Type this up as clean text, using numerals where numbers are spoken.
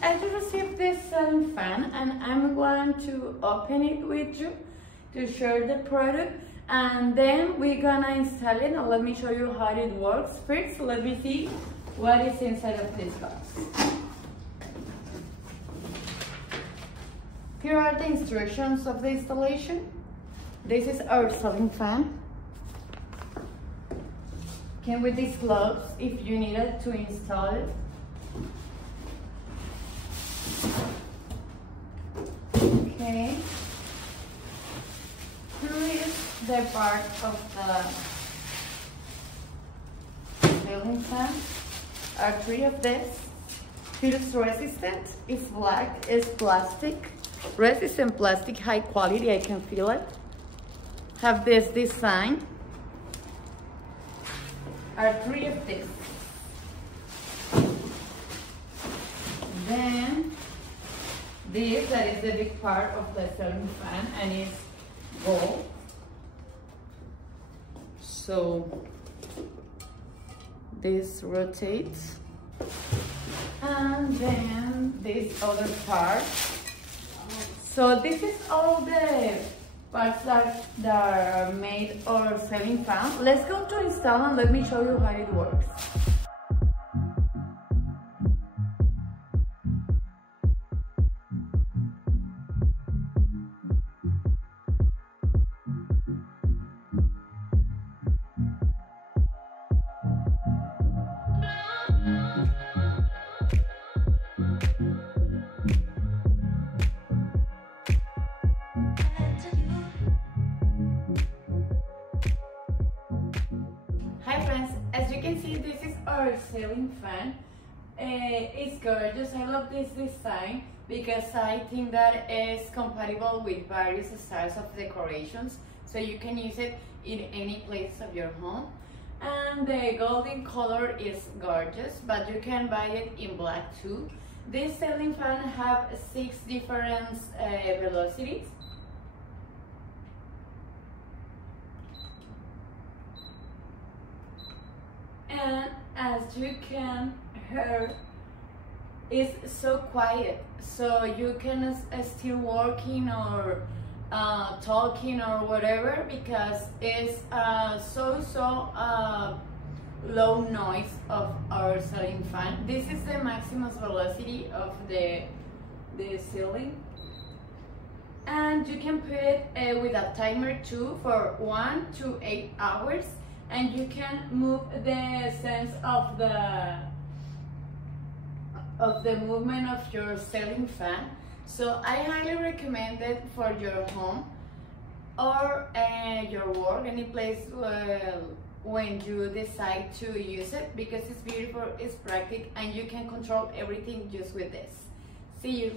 I just received this ceiling fan and I'm going to open it with you to share the product, and then we're gonna install it and let me show you how it works. First, let me see what is inside of this box. Here are the instructions of the installation. This is our ceiling fan. Came with these gloves if you needed to install it. Okay. Here is the part of the ceiling fan. Are three of this. Here is resistant, it's black, it's plastic. Resistant plastic, high quality, I can feel it. Have this design. Are three of this. Then this, that is the big part of the ceiling fan, and it's gold. So this rotates. And then this other part. So this is all the parts that are made our ceiling fan. Let's go to install and let me show you how it works. Hi friends, as you can see, this is our ceiling fan. It's gorgeous. I love this design because I think that it's compatible with various styles of decorations, so you can use it in any place of your home. And the golden color is gorgeous, but you can buy it in black too. This ceiling fan have 6 different velocities. And as you can hear, it's so quiet, so you can still working or talking or whatever, because it's so low noise of our ceiling fan. This is the maximum velocity of the ceiling, and you can put it with a timer too for 1 to 8 hours. And you can move the sense of the movement of your ceiling fan. So I highly recommend it for your home or your work, any place when you decide to use it, because it's beautiful, it's practical, and you can control everything just with this. See you.